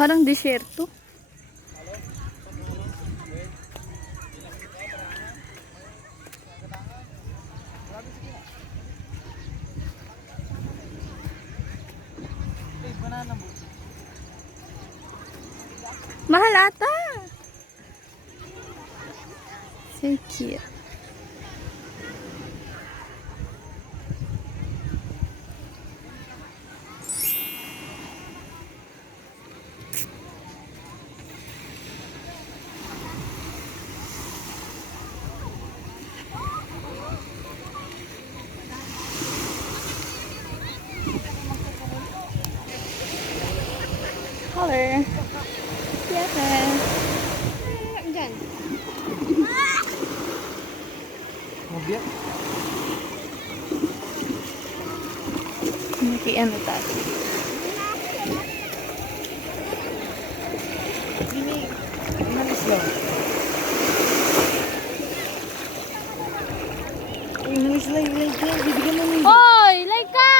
Parang disyerto. Mahal ata. So cute. Color. Yes. Diyan. Mabiyak. Naki ano tayo. Ini manis lang. Manis lang, like lang. Bibigyan mo nito. Hoy! Like ka!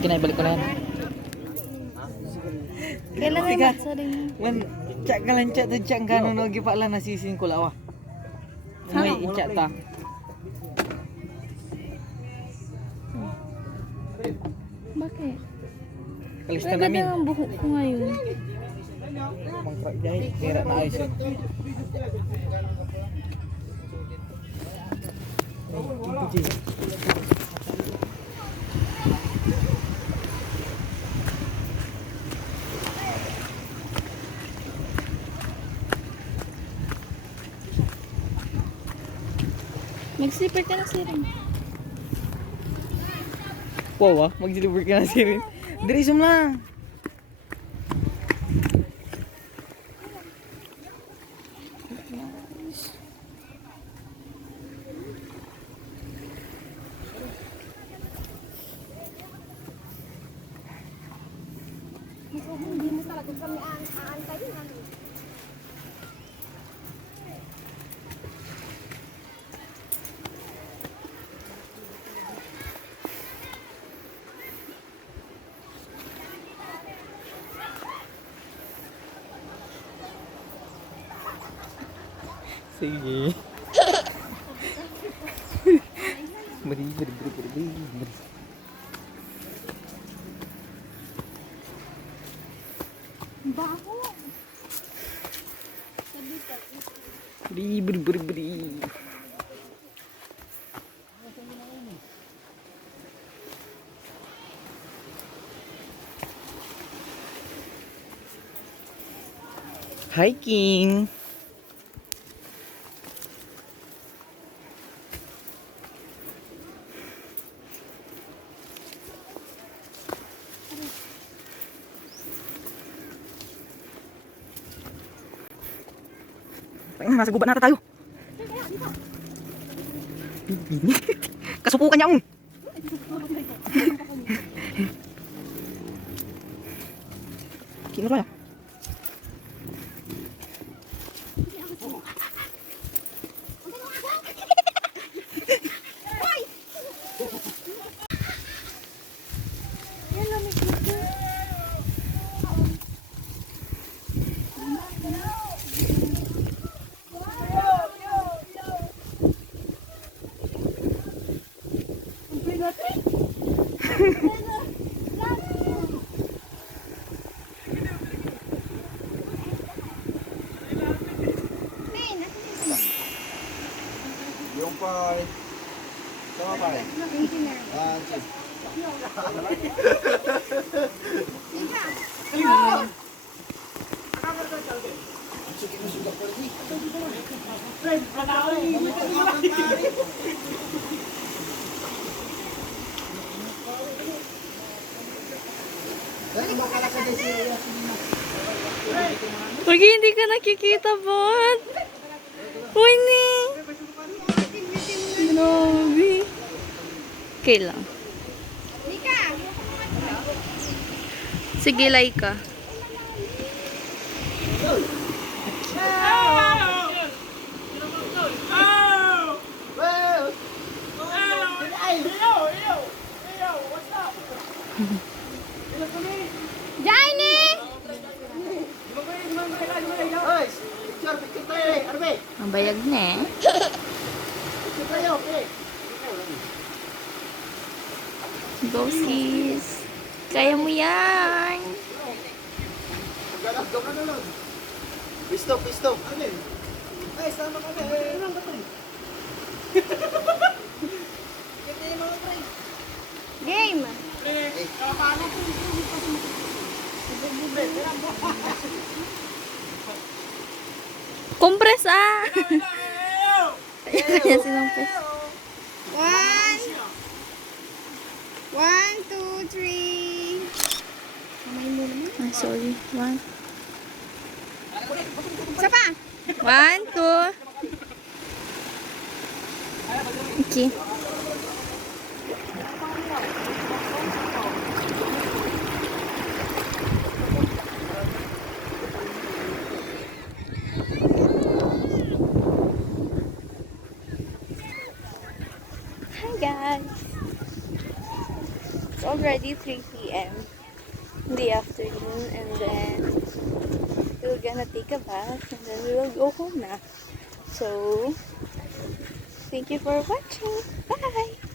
Kinaibalik ko na yan. Kailan na Tiga. matsaring? Wan, cak ka lang cak to cak gano'n no gipa lang nasisin ko lawa. May cak ta. Bakit? Kalista Ang ganda namin. ng buhok ko ngayon. Mangkrak jahit, berak na ayos yun. Itu je. Mag-slipper ka na siring. Wow ah, mag-deliver ka na sirin. Diri sum lang. Hindi mo talaga kami aantayin. Sige. Beri. Baho. Beri. Hiking. Nasa gubat na tayo. Kasupukan niya ang. Kino ba? pare. Tama pare. Ah, cheers. Porque hindi ka nakikita, Bot. Uy, ni. Grabe. Okay lang. Sige, Laika. Johnny! Ang bayag na eh. Go sis. Kaya mo yan. Pisto, pisto. Ay, sama ka na. Game! Compress ah. Kaya sinumpes. 1, 2, 3. Kamay mo naman. Ay, sorry. One. Isa pa! 1, 2. Okay. Hi guys. It's already 3 p.m. in the afternoon, and then we're gonna take a bath and then we will go home na. So thank you for watching. Bye.